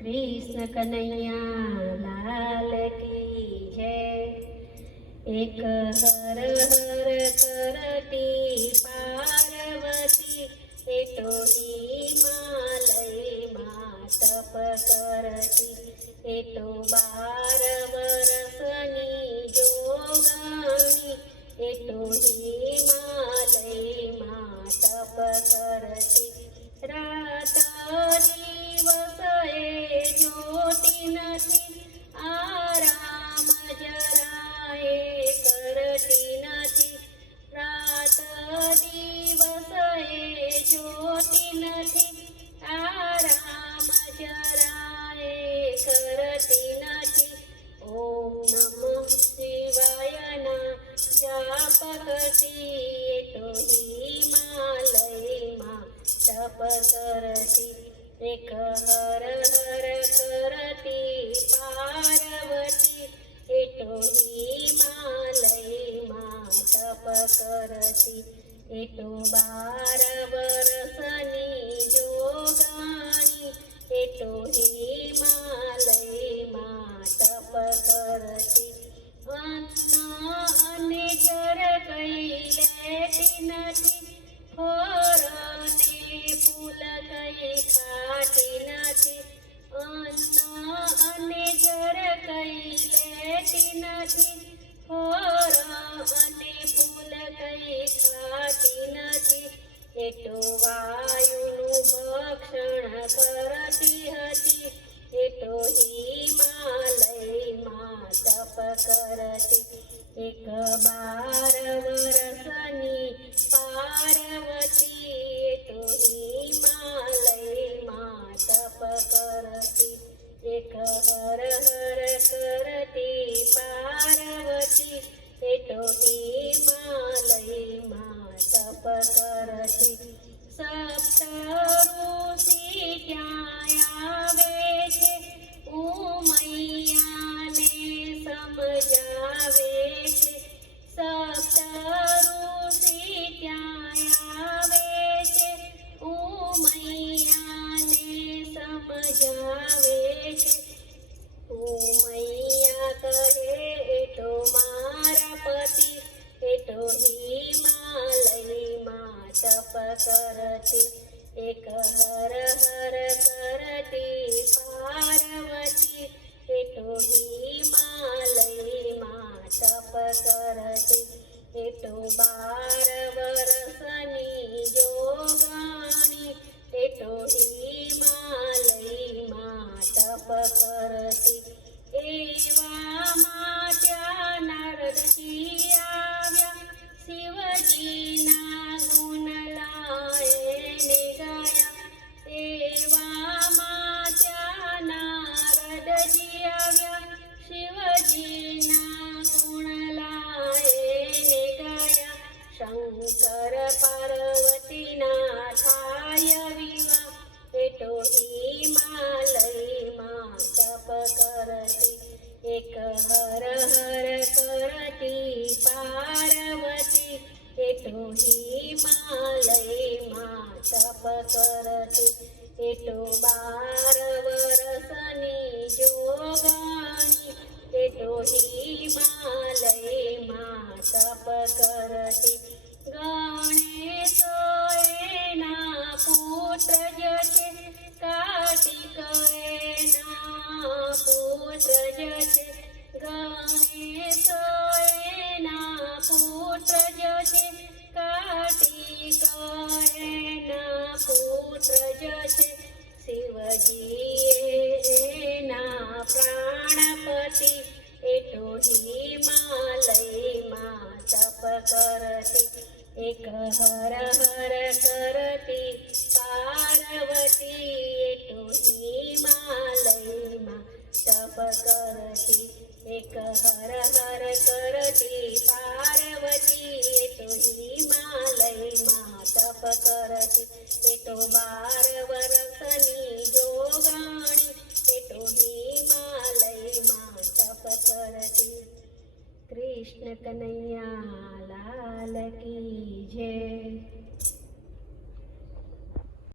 कृष्ण कन्हैया लाल की जय। एक हर हर करती पार्वती एटो हिमालय मां तप करती एटो 12 वर्षनी जोगणी एटो हिमालय मां तप करती रात દિવસ એ જોતી નથી આરામ જરાય કરતી નથી રાત દિવસ એ જોતી નથી આરામ જરાય કરતી નથી ઓમ નમઃ શિવાયના જાપ કરતી એતો હિમાલયમાં તપ કરતી एक हर हर करती पार्वती एटो हिमालय मां तप करती एटो 12 वर्षनी जोगणी एटो हिमालय मां तप करती अन्न अने जर कई लेती नथी फरने फूल कई खाती नथी अन्न अने जर कई लेती नथी फर अने फूल कई खाती नथी एटो वायुनु भक्षण करती हती एटो हिमालय मां तप करती एक 12 वर्षनी पार्वती एटो हिमालय मां तप करती एक हर हर करती पार्वती एटो हिमालय मां तप करती सप्त ऋषि क्यां आवे छे उमैयाने समजावे छे सप्त ऋषि क्यां आवे छे उमैयाने समजावे छे उमैया कहे एटो मारा पति एटो हिमालय मां तप करती एक हर हर करती पार्वती एटो हिमालय मां तप करती एटो 12 वर्षनी जोगणी एटो हिमालय मां तप करती एवामां त्यां नारदजी आव्या शिवजीना गुण लाएने गाया एवामां त्यां नारदजी आव्या शिवजीना गुण लाएने गाया शंकर पार्वतीना थाय विवाह एटो हिमालय मां तप करती एक हर हर करती पार्वती एटो हिमालय मां तप करती एटो 12 वर्षनी जोगणी एटो हिमालय मां तप करती गणेश एना पुत्र ज छे कार्तिक एना पुत्र ज छे गणेश एना पुत्र ज छे कार्तिक एना पुत्र ज छे शिवजी एना प्राणपति एटो हिमालय मां तप करती एक हर हर करती पार्वती एटो हिमालय मां तप करती एक हर हर करती पार्वती एटो हिमालय मां तप करती एटो 12